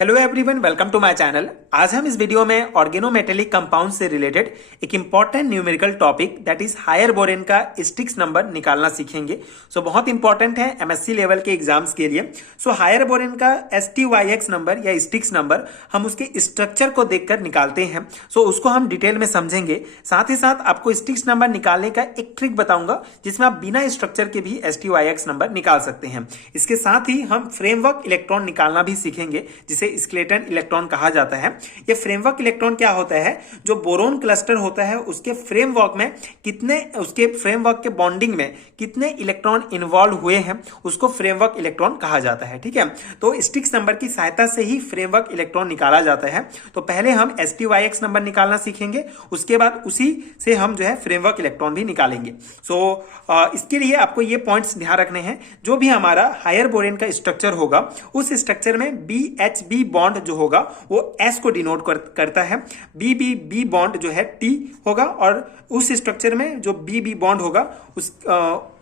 Hello everyone, welcome to my channel. आज हम इस वीडियो में ऑर्गेनोमेटेलिक कंपाउंड से रिलेटेड एक important numerical topic that is higher borane का स्टिक्स नंबर निकालना सीखेंगे। बहुत इंपॉर्टेंट है एमएससी लेवल के एग्जाम्स के लिए। हायर बोरेन का STYX नंबर या स्टिक्स नंबर हम उसके स्ट्रक्चर को देखकर निकालते हैं। उसको हम डिटेल में समझेंगे। साथ ही साथ आपको स्टिक्स नंबर निकालने का एक ट्रिक बताऊंगा जिसमें आप बिना स्ट्रक्चर के भी STYX नंबर निकाल सकते हैं। इसके साथ ही हम फ्रेमवर्क इलेक्ट्रॉन निकालना भी सीखेंगे जिसे स्केलेटन इलेक्ट्रॉन कहा जाता है। ये फ्रेमवर्क इलेक्ट्रॉन क्या होता है? जो बोरोन क्लस्टर होता है उसके फ्रेमवर्क में उसके फ्रेमवर्क के बॉन्डिंग में कितने इलेक्ट्रॉन इन्वॉल्व हुए हैं उसको फ्रेमवर्क इलेक्ट्रॉन कहा जाता है। ठीक है, तो स्टिक्स नंबर की सहायता से ही फ्रेमवर्क इलेक्ट्रॉन निकाला जाता है। तो पहले हम STYX नंबर निकालना सीखेंगे, उसके बाद उसी से हम जो है फ्रेमवर्क इलेक्ट्रॉन भी निकालेंगे। इसके लिए आपको ये पॉइंट्स ध्यान रखने हैं। जो भी हमारा हायर बोरेन का स्ट्रक्चर होगा उस स्ट्रक्चर में BHB बॉन्ड जो होगा वो S को डिनोट करता है। BBB बॉन्ड जो है T होगा और उस स्ट्रक्चर में जो BB बॉन्ड होगा उस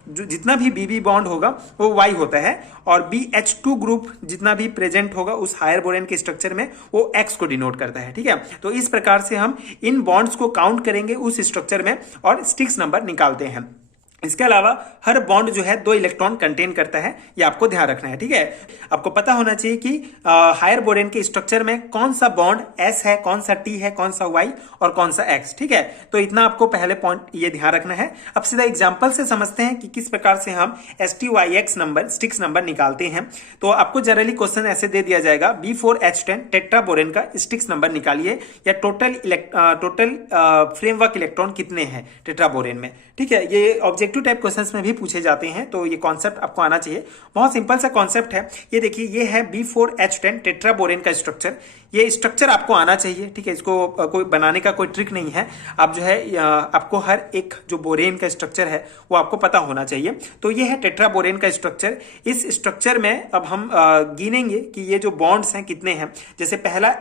जो जितना भी BB बॉन्ड होगा वो Y होता है और BH2 ग्रुप जितना भी प्रेजेंट होगा उस हायर बोरेन के स्ट्रक्चर में वो X को डिनोट करता है। ठीक है, तो इस प्रकार से हम इन बॉन्ड्स को काउंट करेंगे उस स्ट्रक्चर में और स्टिक्स नंबर निकालते हैं। इसके अलावा हर बॉन्ड जो है 2 इलेक्ट्रॉन कंटेन करता है, ये आपको ध्यान रखना है। ठीक है, आपको पता होना चाहिए कि हायर बोरेन के स्ट्रक्चर में कौन सा बॉन्ड S है, कौन सा T है, कौन सा Y और कौन सा X। ठीक है, तो इतना आपको पहले पॉइंट ये ध्यान रखना है। अब सीधा एग्जांपल से समझते हैं कि किस प्रकार से हम STYX नंबर स्टिक्स नंबर निकालते हैं। तो आपको जनरली क्वेश्चन ऐसे दे दिया जाएगा, B4H10 टेट्रा बोरेन का स्टिक्स नंबर निकालिए या टोटल फ्रेमवर्क इलेक्ट्रॉन कितने हैं टेट्रा बोरेन में। ठीक है, ये ऑब्जेक्टिव टाइप क्वेश्चंस में भी पूछे जाते हैं, तो ये कॉन्सेप्ट आपको आना चाहिए। बहुत सिंपल सा कॉन्सेप्ट है। ये देखिए, ये है B4H10 टेट्रा बोरेन का स्ट्रक्चर। ये स्ट्रक्चर आपको आना चाहिए। ठीक है, इसको कोई बनाने का कोई ट्रिक नहीं है। आप जो है आपको हर एक जो बोरेन का स्ट्रक्चर है वो आपको पता होना चाहिए। तो ये है टेट्रा बोरेन का स्ट्रक्चर। इस स्ट्रक्चर में अब हम गिनेंगे कि ये जो बॉन्ड्स हैं कितने हैं। जैसे पहला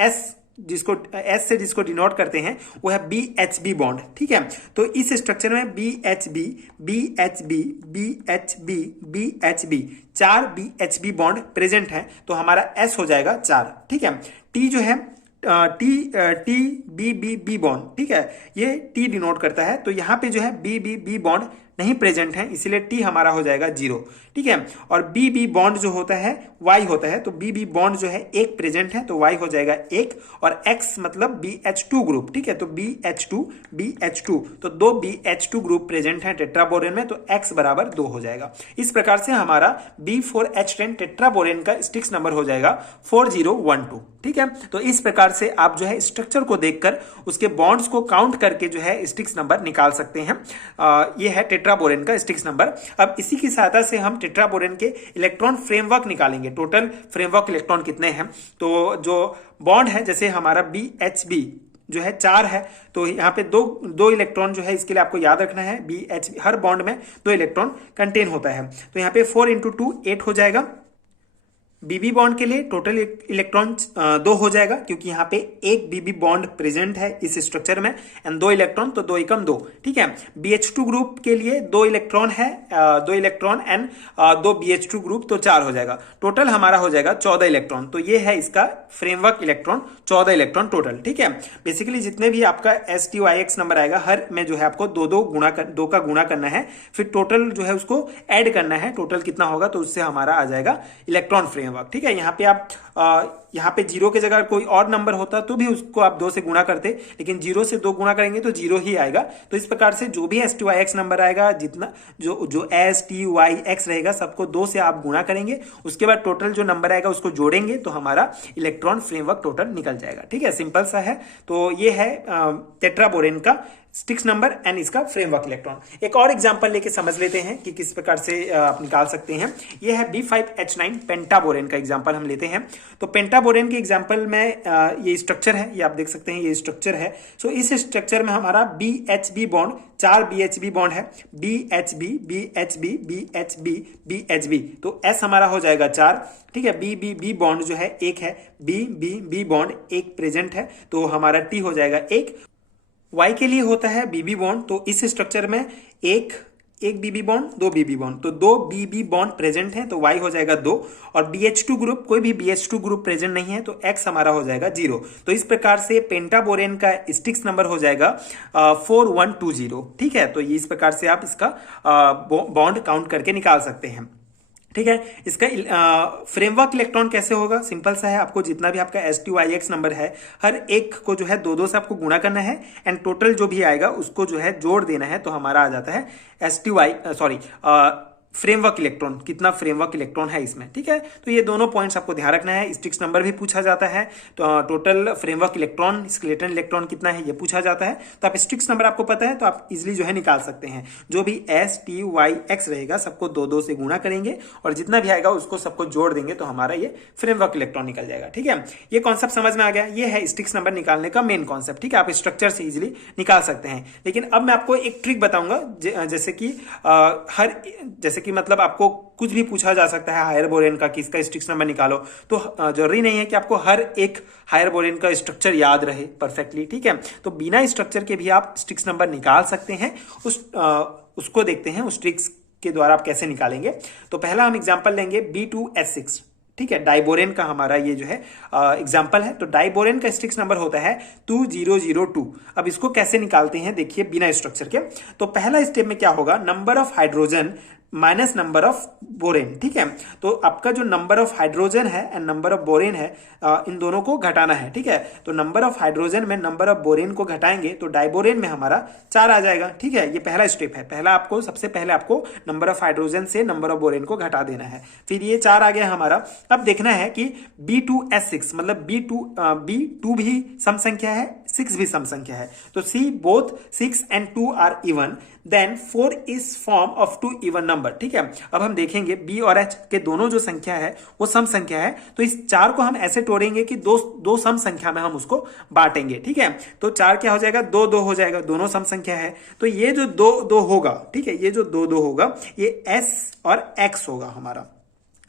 S से जिसको डिनोट करते हैं वो है BHB बॉन्ड। ठीक है, तो इस स्ट्रक्चर में BHB, BHB, BHB, BHB 4 BHB bond present है, तो हमारा S हो जाएगा 4। ठीक है, T जो है TBB बॉन्ड, ठीक है, ये T डिनोट करता है, तो यहाँ पे जो है BBB बॉन्ड नहीं प्रेजेंट है, इसीलिए T हमारा हो जाएगा 0। ठीक है, और BB बॉन्ड जो होता है Y होता है, तो BB बॉन्ड जो है 1 प्रेजेंट है, तो Y हो जाएगा 1 और X मतलब BH2 ग्रुप। ठीक है, तो BH2 तो 2 BH2 ग्रुप प्रेजेंट है टेट्रा बोरेन में, तो X बराबर 2 हो जाएगा। इस प्रकार से हमारा B4H10 टेट्रा बोरेन का स्टिक्स नंबर हो जाएगा 4012। ठीक है, तो इस प्रकार से आप जो है स्ट्रक्चर को देखकर उसके बॉन्ड्स को काउंट करके जो है स्टिक्स नंबर निकाल सकते हैं। ये है टेट्रा बोरेन का स्टिक्स नंबर। अब इसी की सहायता से हम टेट्रा बोरेन के इलेक्ट्रॉन फ्रेमवर्क निकालेंगे। टोटल फ्रेमवर्क इलेक्ट्रॉन कितने हैं? तो जो बॉन्ड है, जैसे हमारा BHB जो है 4 है, तो यहाँ पे दो इलेक्ट्रॉन जो है, इसके लिए आपको याद रखना है BHB हर बॉन्ड में 2 इलेक्ट्रॉन कंटेन होता है। तो यहाँ पे 4 × 2 8 हो जाएगा। BB बॉन्ड के लिए टोटल इलेक्ट्रॉन 2 हो जाएगा, क्योंकि यहाँ पे एक BB बॉन्ड प्रेजेंट है इस स्ट्रक्चर में एंड 2 इलेक्ट्रॉन, तो 2 एकम 2। ठीक है, BH2 ग्रुप के लिए 2 इलेक्ट्रॉन है, 2 इलेक्ट्रॉन एंड 2 BH2 ग्रुप, तो 4 हो जाएगा। टोटल हमारा हो जाएगा 14 इलेक्ट्रॉन। तो ये है इसका फ्रेमवर्क इलेक्ट्रॉन, 14 इलेक्ट्रॉन टोटल। ठीक है, बेसिकली जितने भी आपका STYX नंबर आएगा हर में जो है आपको 2 का गुणा करना है, फिर टोटल जो है उसको ऐड करना है। टोटल कितना होगा तो उससे हमारा आ जाएगा इलेक्ट्रॉन फ्रेमवर्क। ठीक है, यहाँ पे आप यहाँ पे 0 की जगह कोई और नंबर होता तो भी उसको आप 2 से गुणा करते, लेकिन 0 से 2 गुणा करेंगे तो 0 ही आएगा। तो इस प्रकार से जो भी STYX नंबर आएगा, जितना जो STYX रहेगा सबको 2 से आप गुणा करेंगे, उसके बाद टोटल जो नंबर आएगा उसको जोड़ेंगे तो हमारा इलेक्ट्रॉन फ्रेमवर्क टोटल निकल जाएगा। ठीक है, सिंपल सा है। तो ये है टेट्रा बोरेन का स्टिक्स नंबर एंड इसका फ्रेमवर्क इलेक्ट्रॉन। एक और एग्जांपल लेके समझ लेते हैं कि किस प्रकार से आप निकाल सकते हैं। ये है B5H9 पेंटाबोरेन का एग्जांपल हम लेते हैं। तो पेंटाबोरेन के एग्जांपल में ये स्ट्रक्चर है, ये आप देख सकते हैं, ये स्ट्रक्चर है। इस स्ट्रक्चर में हमारा BHB बॉन्ड 4 BHB बॉन्ड है, BHB, BHB, BHB, BHB, तो S हमारा हो जाएगा 4। ठीक है, BBB बॉन्ड जो है 1 है, BBB बॉन्ड 1 प्रेजेंट है, तो हमारा T हो जाएगा 1। Y के लिए होता है BB बॉन्ड, तो इस स्ट्रक्चर में 1 एक बीबी बॉन्ड, दो बीबी बॉन्ड, तो दो बीबी बॉन्ड प्रेजेंट है तो Y हो जाएगा 2, और BH2 ग्रुप, कोई भी BH2 ग्रुप प्रेजेंट नहीं है तो X हमारा हो जाएगा 0। तो इस प्रकार से पेंटाबोरेन का स्टिक्स नंबर हो जाएगा 4120। ठीक है, तो इस प्रकार से आप इसका बॉन्ड काउंट करके निकाल सकते हैं। ठीक है, इसका फ्रेमवर्क इलेक्ट्रॉन कैसे होगा, सिंपल सा है, आपको जितना भी आपका STYX नंबर है हर एक को जो है 2 से आपको गुणा करना है एंड टोटल जो भी आएगा उसको जो है जोड़ देना है, तो हमारा आ जाता है फ्रेमवर्क इलेक्ट्रॉन, कितना फ्रेमवर्क इलेक्ट्रॉन है इसमें। ठीक है, तो ये दोनों पॉइंट्स आपको ध्यान रखना है। स्टिक्स नंबर भी पूछा जाता है, तो total framework electron, skeleton electron कितना है ये पूछा जाता है। तो आप स्टिक्स नंबर आपको पता है तो आप इजिली जो है निकाल सकते हैं। जो भी STYX रहेगा सबको 2 से गुणा करेंगे और जितना भी आएगा उसको सबको जोड़ देंगे तो हमारा ये फ्रेमवर्क इलेक्ट्रॉन निकल जाएगा। ठीक है, ये कॉन्सेप्ट समझ में आ गया, ये है स्टिक्स नंबर निकालने का मेन कॉन्सेप्ट। ठीक है, आप स्ट्रक्चर से इजिली निकाल सकते हैं। लेकिन अब मैं आपको एक ट्रिक बताऊंगा, जैसे कि मतलब आपको कुछ भी पूछा जा सकता है हायर बोरेन का कि इसका स्टिक्स नंबर निकालो, तो जरूरी नहीं है कि आपको हर एक हायर बोरेन का स्ट्रक्चर याद रहे परफेक्टली। ठीक है, तो बिना स्ट्रक्चर के भी आप स्टिक्स नंबर निकाल सकते हैं। उसको देखते हैं उस ट्रिक्स के द्वारा आप कैसे निकालेंगे। तो पहला हम एग्जांपल लेंगे B2S6। ठीक है, डाइबोरेन का हमारा ये जो है एग्जांपल है। तो डाइबोरेन का स्टिक्स नंबर होता है 2002। अब इसको कैसे निकालते हैं देखिए बिना स्ट्रक्चर के। तो पहला स्टेप में क्या होगा, number of hydrogen minus number of borane. ठीक है, तो आपका जो नंबर ऑफ हाइड्रोजन है एंड नंबर ऑफ बोरेन है, इन दोनों को घटाना है। ठीक है, तो नंबर ऑफ हाइड्रोजन में नंबर ऑफ बोरेन को घटाएंगे तो डाइबोरेन में हमारा 4 आ जाएगा। ठीक है, ये पहला स्टेप है। सबसे पहले आपको नंबर ऑफ हाइड्रोजन से नंबर ऑफ बोरेन को घटा देना है, फिर ये 4 आ गया हमारा। अब देखना है कि B2S6 मतलब B2 भी सम संख्या है, 6 भी सम संख्या है। तो see both 6 and 2 are even, then 4 is form of 2 even number. ठीक है, अब हम देखेंगे B और H के दोनों जो संख्या है वो सम संख्या है, तो इस 4 को हम ऐसे तोड़ेंगे कि दो सम संख्या में हम उसको बांटेंगे। ठीक है, तो 4 क्या हो जाएगा, 2 हो जाएगा, दोनों सम संख्या है। तो ये जो 2 होगा, ठीक है, ये जो 2 होगा ये S और X होगा हमारा।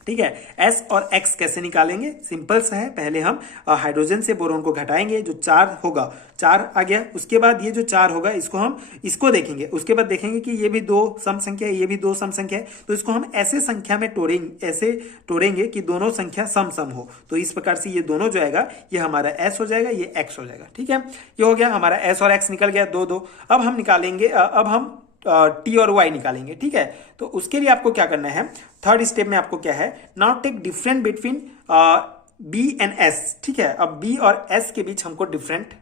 ठीक है, S और X कैसे निकालेंगे, सिंपल सा है। पहले हम हाइड्रोजन से बोरोन को घटाएंगे, जो 4 होगा 4 आ गया। उसके बाद ये जो 4 होगा इसको देखेंगे, उसके बाद देखेंगे कि ये भी 2 सम संख्या है, ये भी 2 सम संख्या है। तो इसको हम ऐसे संख्या में तोड़ेंगे कि दोनों संख्या सम हो। तो इस प्रकार से ये दोनों जो आएगा ये हमारा S हो जाएगा, ये X हो जाएगा। ठीक है, ये हो गया हमारा S और X निकल गया 2। अब हम निकालेंगे, अब हम T और Y निकालेंगे। ठीक है, तो उसके लिए आपको क्या करना है, थर्ड स्टेप में आपको क्या है, now take different between B and S। ठीक है, अब B और S के बीच हमको डिफरेंट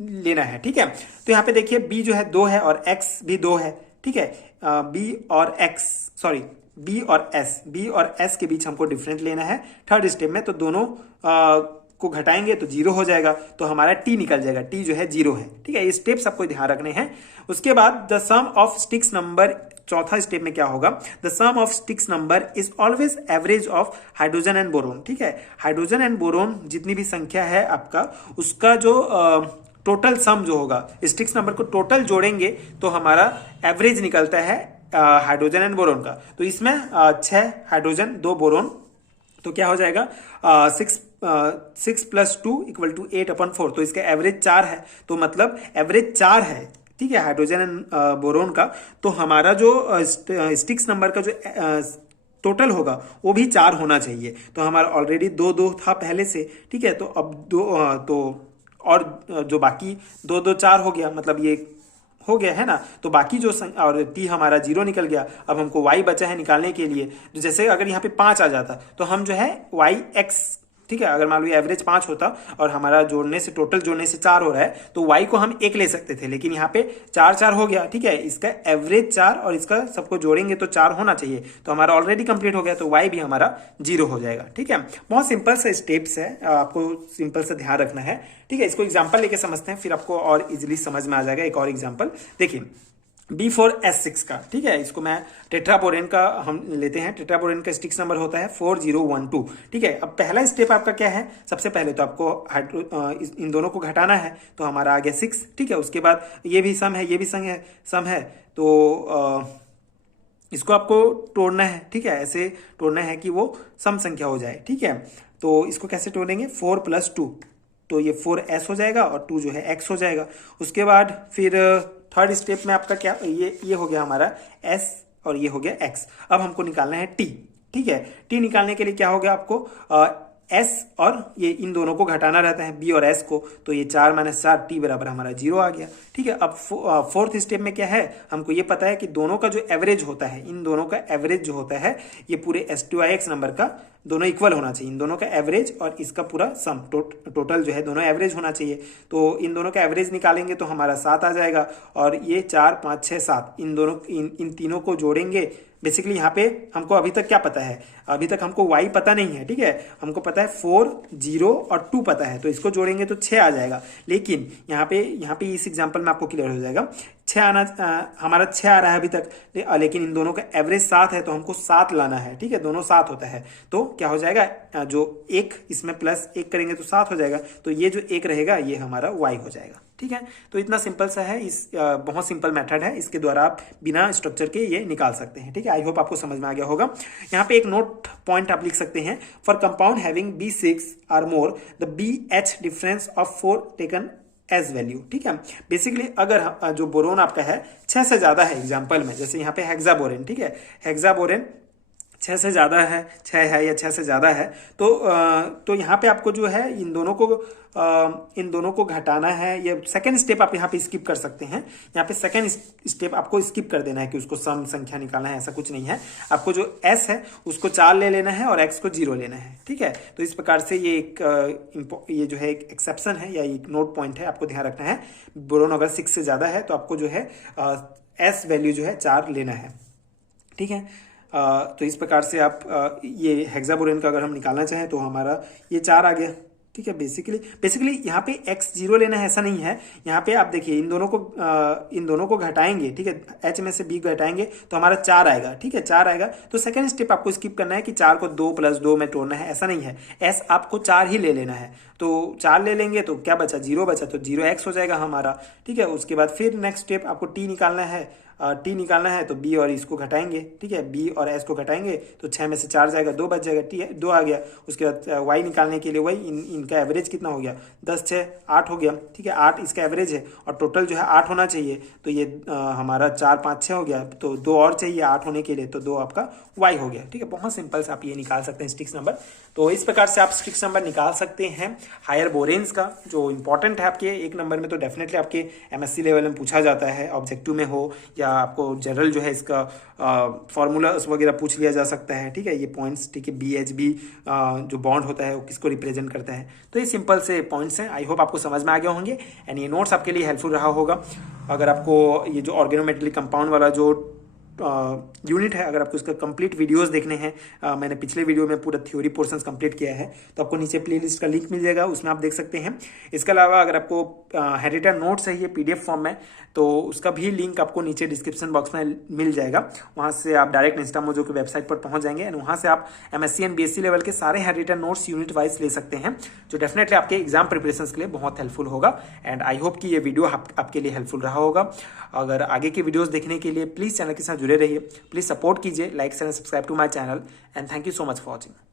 लेना है। ठीक है, तो यहाँ पे देखिए B जो है 2 है और X भी 2 है। ठीक है, B और S के बीच हमको डिफरेंट लेना है थर्ड स्टेप में। तो दोनों को घटाएंगे तो 0 हो जाएगा, तो हमारा T निकल जाएगा, T जो है 0 है। ठीक है, ये स्टेप्स आपको ध्यान रखने हैं। उसके बाद the sum of styx number, चौथा स्टेप में क्या होगा, the sum of styx number is always average of hydrogen and boron. ठीक है, हाइड्रोजन एंड बोरोन जितनी भी संख्या है आपका, उसका जो टोटल सम जो होगा, स्टिक्स नंबर को टोटल जोड़ेंगे तो हमारा एवरेज निकलता है हाइड्रोजन एंड बोरोन का। तो इसमें 6 हाइड्रोजन 2 बोरोन, तो क्या हो जाएगा 6 + 2 = 8/4। तो इसका एवरेज 4 है, तो मतलब एवरेज 4 है। ठीक है, हाइड्रोजन एंड बोरोन का। तो हमारा जो स्टिक्स नंबर का जो टोटल होगा वो भी 4 होना चाहिए। तो हमारा ऑलरेडी 2 था पहले से। ठीक है, तो अब 2 और जो बाकी 2 4 हो गया, मतलब ये हो गया है ना। तो बाकी जो और T हमारा 0 निकल गया। अब हमको Y बचा है निकालने के लिए। तो जैसे अगर यहाँ पे 5 आ जाता तो हम जो है YX, ठीक है, अगर मान लो एवरेज 5 होता और हमारा टोटल जोड़ने से 4 हो रहा है, तो Y को हम 1 ले सकते थे, लेकिन यहाँ पे 4 हो गया। ठीक है, इसका एवरेज 4 और इसका सबको जोड़ेंगे तो 4 होना चाहिए, तो हमारा ऑलरेडी कंप्लीट हो गया, तो Y भी हमारा 0 हो जाएगा। ठीक है, बहुत सिंपल सा स्टेप्स है, आपको सिंपल सा ध्यान रखना है। ठीक है, इसको एग्जाम्पल लेके समझते हैं, फिर आपको और इजिली समझ में आ जाएगा। एक और एग्जाम्पल देखिए, B4S6 का। ठीक है, इसको मैं टेट्राबोरेन का हम लेते हैं। टेट्राबोरेन का स्टिक्स नंबर होता है 4012। ठीक है, अब पहला स्टेप आपका क्या है, सबसे पहले तो आपको इन दोनों को घटाना है, तो हमारा आ गया 6। ठीक है, उसके बाद ये भी सम है, ये भी सम है, तो इसको आपको तोड़ना है। ठीक है, ऐसे तोड़ना है कि वो सम संख्या हो जाए। ठीक है, तो इसको कैसे तोड़ेंगे, 4 + 2, तो ये 4S हो जाएगा और 2 जो है X हो जाएगा। उसके बाद फिर थर्ड स्टेप में आपका क्या, ये हो गया हमारा S और ये हो गया X। अब हमको निकालना है T, ठीक है। T निकालने के लिए क्या हो गया आपको, S और ये इन दोनों को घटाना रहता है B और S को, तो ये 4 - 4 T बराबर हमारा 0 आ गया, ठीक है। अब फोर्थ स्टेप में क्या है, हमको ये पता है कि दोनों का जो एवरेज होता है, इन दोनों का एवरेज जो होता है ये पूरे S2IX नंबर का दोनों इक्वल होना चाहिए। इन दोनों का एवरेज और इसका पूरा सम टोटल जो है दोनों एवरेज होना चाहिए। तो इन दोनों का एवरेज निकालेंगे तो हमारा 7 आ जाएगा, और ये 4 5 6 7 इन दोनों इन तीनों को जोड़ेंगे। बेसिकली यहाँ पे हमको अभी तक क्या पता है, अभी तक हमको y पता नहीं है, ठीक है। हमको पता है 4 0 और 2 पता है, तो इसको जोड़ेंगे तो 6 आ जाएगा। लेकिन यहाँ पे इस एग्जांपल में आपको क्लियर हो जाएगा, 6 हमारा 6 आ रहा है अभी तक, लेकिन इन दोनों का एवरेज 7 है, तो हमको 7 लाना है, ठीक है। दोनों 7 होता है, तो क्या हो जाएगा, जो 1 इसमें प्लस 1 करेंगे तो 7 हो जाएगा, तो ये जो 1 रहेगा ये हमारा y हो जाएगा, ठीक है। तो इतना सिंपल सा है, इस बहुत सिंपल मेथड है, इसके द्वारा आप बिना स्ट्रक्चर के ये निकाल सकते हैं, ठीक है। आई होप आपको समझ में आ गया होगा। यहाँ पे एक नोट पॉइंट आप लिख सकते हैं, फॉर कंपाउंड हैविंग B6 और more the BH difference of 4 taken as value, ठीक है। बेसिकली अगर जो बोरोन आपका है 6 से ज्यादा है, एग्जाम्पल में जैसे यहाँ पे हेक्साबोरेन, ठीक है, हेक्साबोरेन 6 से ज़्यादा है, 6 है या 6 से ज़्यादा है, तो यहाँ पे आपको जो है इन दोनों को घटाना है। ये सेकंड स्टेप आप यहाँ पे स्किप कर सकते हैं, यहाँ पे सेकंड स्टेप आपको स्किप कर देना है कि उसको सम संख्या निकालना है, ऐसा कुछ नहीं है। आपको जो S है उसको 4 ले लेना है और X को 0 लेना है, ठीक है। तो इस प्रकार से ये ये जो है एक एक्सेप्शन है या एक नोट पॉइंट है, आपको ध्यान रखना है। बोरोन अगर 6 से ज़्यादा है तो आपको जो है S वैल्यू जो है 4 लेना है, ठीक है। तो इस प्रकार से आप ये हेक्साबोरेन का अगर हम निकालना चाहें तो हमारा ये 4 आ गया, ठीक है। बेसिकली यहाँ पे X 0 लेना है, ऐसा नहीं है। यहाँ पे आप देखिए इन दोनों को घटाएंगे, ठीक है, H में से B घटाएंगे तो हमारा 4 आएगा, ठीक है, 4 आएगा। तो सेकंड स्टेप आपको स्किप करना है कि 4 को 2 + 2 में तोड़ना है, ऐसा नहीं है। S आपको 4 ही ले लेना है, तो 4 ले लेंगे तो क्या बचा, 0 बचा, तो 0x हो जाएगा हमारा, ठीक है। उसके बाद फिर नेक्स्ट स्टेप आपको T निकालना है, T निकालना है तो B और इसको घटाएंगे, ठीक है, B और S को घटाएंगे तो 6 में से 4 जाएगा, 2 बच जाएगा, T 2 आ गया। उसके बाद Y निकालने के लिए वही इनका एवरेज कितना हो गया, 10 6 8 हो गया, ठीक है, 8 इसका एवरेज है और टोटल जो है 8 होना चाहिए, तो ये हमारा 4 5 6 हो गया, तो 2 और चाहिए 8 होने के लिए, तो 2 आपका Y हो गया, ठीक है। बहुत सिंपल से आप ये निकाल सकते हैं स्टिक्स नंबर। तो इस प्रकार से आप स्टिक्स नंबर निकाल सकते हैं हायर बोरेन्स का, जो इंपॉर्टेंट है आपके 1 नंबर में, तो डेफिनेटली आपके MSc लेवल में पूछा जाता है, ऑब्जेक्टिव में हो या आपको जनरल जो है इसका फॉर्मूलास वगैरह पूछ लिया जा सकता है, ठीक है। ये पॉइंट्स, ठीक है, BHB जो बॉन्ड होता है वो किसको रिप्रेजेंट करता है, तो ये सिंपल से पॉइंट्स हैं। आई होप आपको समझ में आ गए होंगे एंड ये नोट्स आपके लिए हेल्पफुल रहा होगा। अगर आपको ये जो ऑर्गेनोमेटेलिक कंपाउंड वाला जो यूनिट है, अगर आपको इसका कंप्लीट वीडियोस देखने हैं, मैंने पिछले वीडियो में पूरा थ्योरी पोर्शंस कंप्लीट किया है, तो आपको नीचे प्लेलिस्ट का लिंक मिल जाएगा, उसमें आप देख सकते हैं। इसके अलावा अगर आपको हैंडरिटन नोट्स है ये PDF फॉर्म में, तो उसका भी लिंक आपको नीचे डिस्क्रिप्शन बॉक्स में मिल जाएगा। वहाँ से आप डायरेक्ट इंस्टामोजो की वेबसाइट पर पहुँच जाएंगे एंड वहाँ से आप MSc एंड BSc लेवल के सारे हैंडरिटन नोट्स यूनिट वाइज ले सकते हैं, जो डेफिनेटली आपके एग्जाम प्रिपरेशन के लिए बहुत हेल्पफुल होगा। एंड आई होप कि ये वीडियो आपके लिए हेल्पफुल रहा होगा। अगर आगे के वीडियोस देखने के लिए प्लीज़ चैनल के साथ जुड़े रहिए, प्लीज़ सपोर्ट कीजिए, like share and subscribe to my channel and thank you so much for watching.